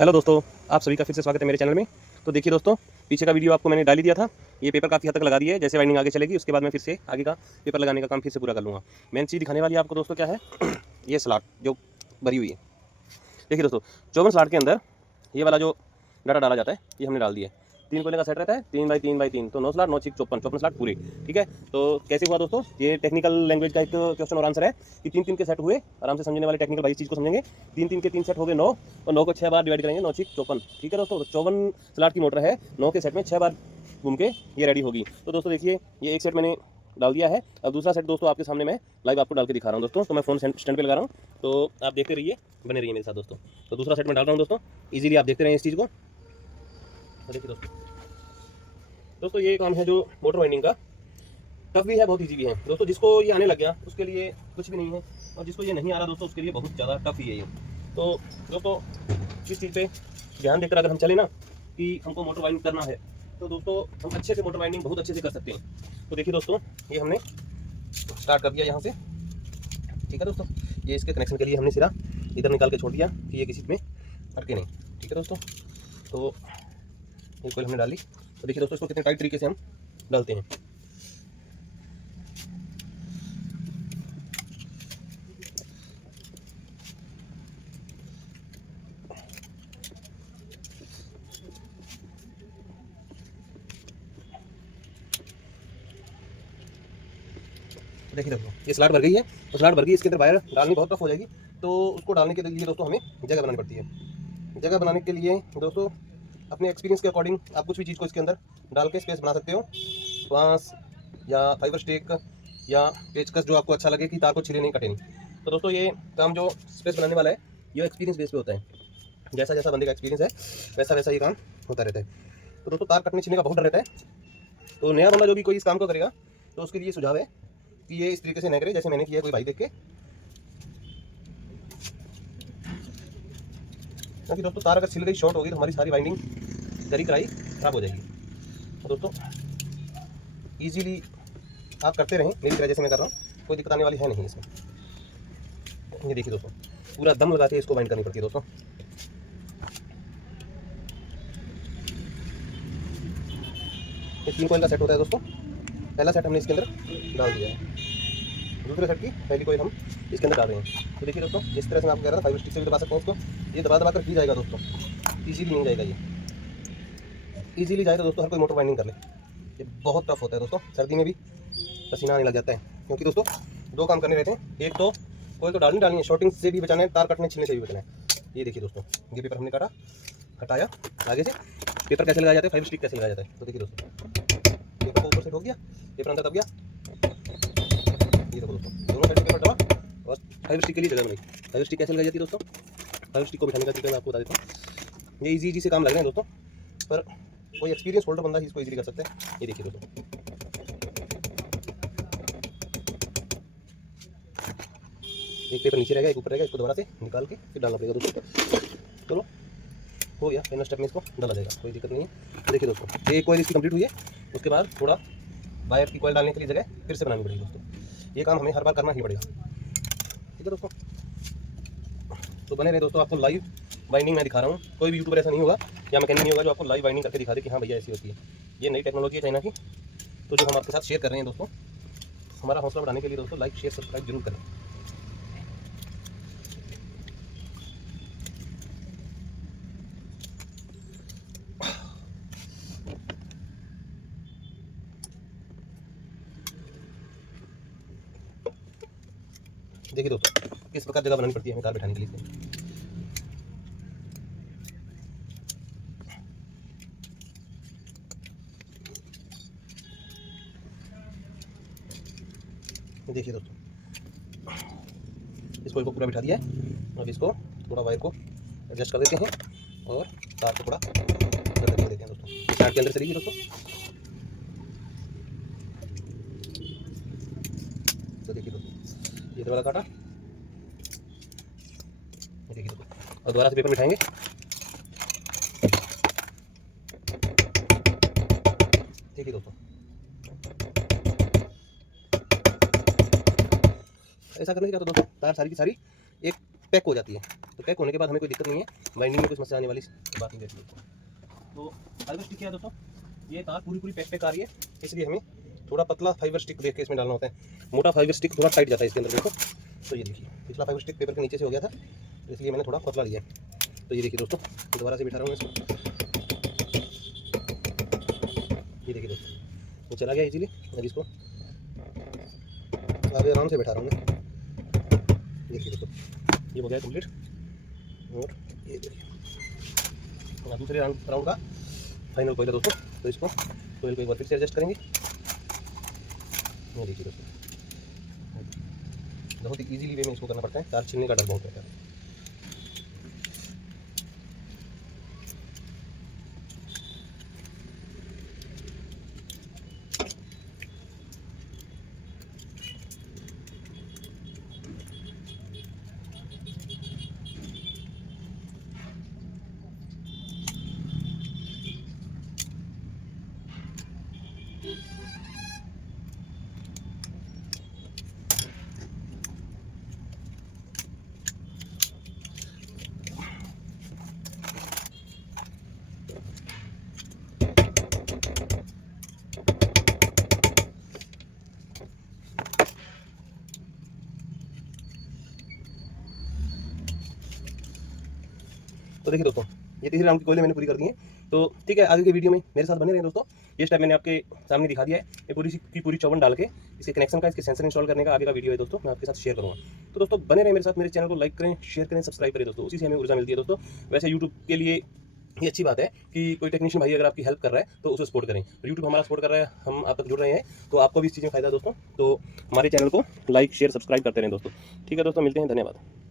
Hello दोस्तों, आप सभी का फिर से स्वागत है मेरे चैनल में। तो देखिए दोस्तों, पीछे का वीडियो आपको मैंने डाल ही दिया था। ये पेपर काफ़ी हद तक लगा दिया है। जैसे वाइंडिंग आगे चलेगी उसके बाद मैं फिर से आगे का पेपर लगाने का काम फिर से पूरा कर लूँगा। मेन चीज़ दिखाने वाली आपको दोस्तों क्या है ये स्लॉट जो भरी हुई है। देखिए दोस्तों, 54 स्लॉट के अंदर ये वाला जो डाटा डाला जाता है ये हमने डाल दिया है। 3 कोयले का सेट रहता है, 3 बाई 3 बाई 3, तो 9 स्लॉट 9 6 54 स्लॉट पूरे। ठीक है, तो कैसे हुआ दोस्तों, ये टेक्निकल लैंग्वेज का एक क्वेश्चन और आंसर है कि 3 3 के सेट हुए। आराम से समझने वाले टेक्निकल भाई इस चीज़ को समझेंगे। 3 3 के 3 सेट हो गए 9, और 9 को 6 बार डिवाइड करेंगे, 9 6 54। ठीक है दोस्तों, तो 54 स्लॉट की मोटर है, 9 के सेट में 6 बार घूम के ये रेडी होगी। तो दोस्तों देखिए, ये एक सेट मैंने डाल दिया है। अब दूसरा सेट दोस्तों आपके सामने मैं लाइव आपको डाल के दिखा रहा हूँ दोस्तों। तो मैं फोन स्टैंड पे लगा रहा हूँ, तो आप देखते रहिए, बने रहिए मेरे साथ दोस्तों। तो दूसरा सेट मैं डाल रहा हूँ दोस्तों, इजीली आप देखते रहिए इस चीज़ को। तो देखिए दोस्तों ये काम है जो मोटर वाइंडिंग का, टफ भी है, बहुत इजी भी है दोस्तों। जिसको ये आने लग गया उसके लिए कुछ भी नहीं है, और जिसको ये नहीं आ रहा दोस्तों उसके लिए बहुत ज़्यादा टफ ही है ये। तो दोस्तों इस चीज़ पे ध्यान देकर अगर हम चले ना कि हमको मोटर वाइंडिंग करना है, तो दोस्तों हम अच्छे से मोटर वाइंडिंग बहुत अच्छे से कर सकते हैं। तो देखिए दोस्तों, ये हमने स्टार्ट कर दिया यहाँ से। ठीक है दोस्तों, ये इसके कनेक्शन के लिए हमने सिरा इधर निकाल के छोड़ दिया कि ये किसी में अटके नहीं। ठीक है दोस्तों, तो ये कोयल हमने डाली। तो देखिए दोस्तों, इसको कितने टाइट तरीके से हम डालते हैं। देखिए दोस्तों, ये स्लॉट भर गई है, तो स्लॉट भर गई, इसके अंदर वायर डालनी बहुत टफ हो जाएगी। तो उसको डालने के लिए दोस्तों हमें जगह बनानी पड़ती है। जगह बनाने के लिए दोस्तों अपने एक्सपीरियंस के अकॉर्डिंग आप कुछ भी चीज़ को इसके अंदर डाल के स्पेस बना सकते हो। बांस या फाइबर स्टिक या पेचकस, जो आपको अच्छा लगे कि तार को छिले नहीं, कटे नहीं। तो दोस्तों ये काम जो स्पेस बनाने वाला है ये एक्सपीरियंस बेस पे होता है। जैसा जैसा बंदे का एक्सपीरियंस है वैसा वैसा ये काम होता रहता है। तो दोस्तों तार कटने छिलने का बहुत डर रहता है। तो नया बंदा जो भी कोई इस काम को करेगा तो उसके लिए सुझाव है कि ये इस तरीके से न करे जैसे मैंने किया है, कोई भाई देख के। क्योंकि दोस्तों तार अगर छिल गई, शॉर्ट होगी, तो हमारी सारी वाइंडिंग करी कराई खराब हो जाएगी। तो दोस्तों ईजीली आप करते रहें मेरी तरह जैसे मैं कर रहा हूँ, कोई दिक्कत आने वाली है नहीं इसमें। ये देखिए दोस्तों, पूरा दम लगा के इसको बाइंड करनी पड़ती है दोस्तों। ये 3 कोयल का सेट होता है दोस्तों। पहला सेट हमने इसके अंदर डाल दिया है, दूसरे सेट की पहली कोयल हम इसके अंदर डाल रहे हैं। तो देखिए दोस्तों, जिस तरह से मैं आपको कह रहा था, फाइबर स्टिक से भी दबा सकते हैं इसको। ये दबा दबा कर ही जाएगा दोस्तों, ईजीली नहीं जाएगा। ये ईजीली जाए तो दोस्तों हर कोई मोटर वाइंडिंग कर ले। ये बहुत टफ होता है दोस्तों, सर्दी में भी पसीना आने लग जाता है, क्योंकि दोस्तों 2 काम करने रहते हैं। एक तो कोयल तो डालनी है, शॉर्टिंग से भी बचाना है, तार कटने छिलने से भी बचाना है। ये देखिए दोस्तों, ये पेपर हमने काटा, हटाया आगे से। पेपर कैसे लगाया जाता है, फाइबर स्टिक कैसे लगाया जाता है, तो देखिए दोस्तों, पेपर को ऊपर से ठोक दिया, पेपर अंदर दब गया। ये देखो दोस्तों, दोनों साइड पेपर दबा और फाइबर स्टिक के लिए जगह बनाई। फाइबर स्टिक कैसे लगाई जाती है दोस्तों, फाइबर स्टिक को बिठाने का तरीका मैं आपको बता देता हूँ। ये इजी से काम लग रहे हैं दोस्तों, पर कोई एक्सपीरियंस होल्डर बंदा ही इसको इजीली कर सकता है। ये देखिए दोस्तों, एक पेपर नीचे रहेगा, एक ऊपर रहेगा, इसको दोबारा से निकाल के फिर डालना पड़ेगा दोस्तों। चलो हो गया, फाइनल स्टेप में इसको डाला जाएगा, कोई दिक्कत नहीं है। तो देखिए दोस्तों, ये कॉइल इसकी कंप्लीट हुई है। उसके बाद थोड़ा वायर की कॉइल डालने के लिए जगह फिर से बनानी पड़ेगी दोस्तों। ये काम हमें हर बार करना ही पड़ेगा। ठीक है दोस्तों, तो बने रहे दोस्तों, आपको लाइव वाइंडिंग मैं दिखा रहा हूँ। कोई भी यूट्यूबर ऐसा नहीं होगा या मैकेनिक नहीं होगा जो आपको लाइव वाइंडिंग करके दिखा दे कि हाँ भैया ऐसी होती है। ये नई टेक्नोलॉजी है चाइना की, तो जो हम आपके साथ शेयर कर रहे हैं दोस्तों। हमारा हौसला बढ़ाने के लिए दोस्तों लाइक शेयर सब्सक्राइब जरूर करें। देखिए दोस्तों, किस प्रकार जगह बनानी पड़ती है हमें तार बैठाने के लिए। देखिए दोस्तों, इस कोयल को पूरा बिठा दिया है। अब इसको थोड़ा वायर को एडजस्ट कर देते हैं और तार को थोड़ा अंदर कर देते हैं दोस्तों। तार के अंदर चलेगी दोस्तों। तो देखिए दोस्तों, ये वाला काटा, देखिए दोस्तों, और दोबारा से पेपर बिठाएंगे। देखिए दोस्तों, ऐसा करने से क्या होता है दोस्तों, तार सारी की सारी एक पैक हो जाती है। तो पैक होने के बाद हमें कोई दिक्कत नहीं है, बाइंडिंग में कोई समस्या आने वाली बात नहीं रहती है। तो फाइबर स्टिक क्या है दोस्तों, ये तार पूरी पैक आ रही है, इसलिए हमें थोड़ा पतला फाइबर स्टिक देख के इसमें डालना होता है। मोटा फाइबर स्टिक थोड़ा टाइट जाता है इसके अंदर। देखो तो ये देखिए पिछला फाइबर स्टिक पेपर के नीचे से हो गया था, तो इसलिए मैंने थोड़ा पतला लिया। तो ये देखिए दोस्तों, दोबारा से बिठा रहा हूँ इसको, ये देखिए दोस्तों वो चला गया इजीली। अब इसको आगे आराम से बैठा रहा हूँ मैं, देखिए दोस्तों ये हो गया कंप्लीट। और ये देखिए दूसरे राउंड का फाइनल कोयल है दोस्तों। तो इसको कोयल को एक बार फिर से एडजस्ट करेंगे। ये देखिए दोस्तों बहुत ही ईजीली वे में इसको करना पड़ता है, तार छिलने का डर बहुत रहता है। तो देखिए दोस्तों ये तीसरे राउंड की कोयले मैंने पूरी कर दी है। तो ठीक है, आगे के वीडियो में मेरे साथ बने रहे दोस्तों। ये स्टेप मैंने आपके सामने दिखा दिया है, ये पूरी चौबन डाल के इसके कनेक्शन का, इसके सेंसर इंस्टॉल करने का आगे का वीडियो है दोस्तों, मैं आपके साथ शेयर करूँगा। तो दोस्तों बने रहे मेरे साथ, मेरे चैनल को लाइक करें, शेयर करें, सब्सक्राइब करें दोस्तों, उसी से हमें ऊर्जा मिलती है दोस्तों। वैसे यूट्यूब के लिए ये अच्छी बात है कि कोई टेक्नीशियन भाई अगर आपकी हेल्प कर रहा है तो उसे सपोर्ट करें। यूट्यूब हमारा सपोर्ट कर रहा है, हम आप तक जुड़ रहे हैं, तो आपको भी इस चीज़ में फायदा है दोस्तों। तो हमारे चैनल को लाइक शेयर सब्सक्राइब करते रहें दोस्तों। ठीक है दोस्तों, मिलते हैं, धन्यवाद।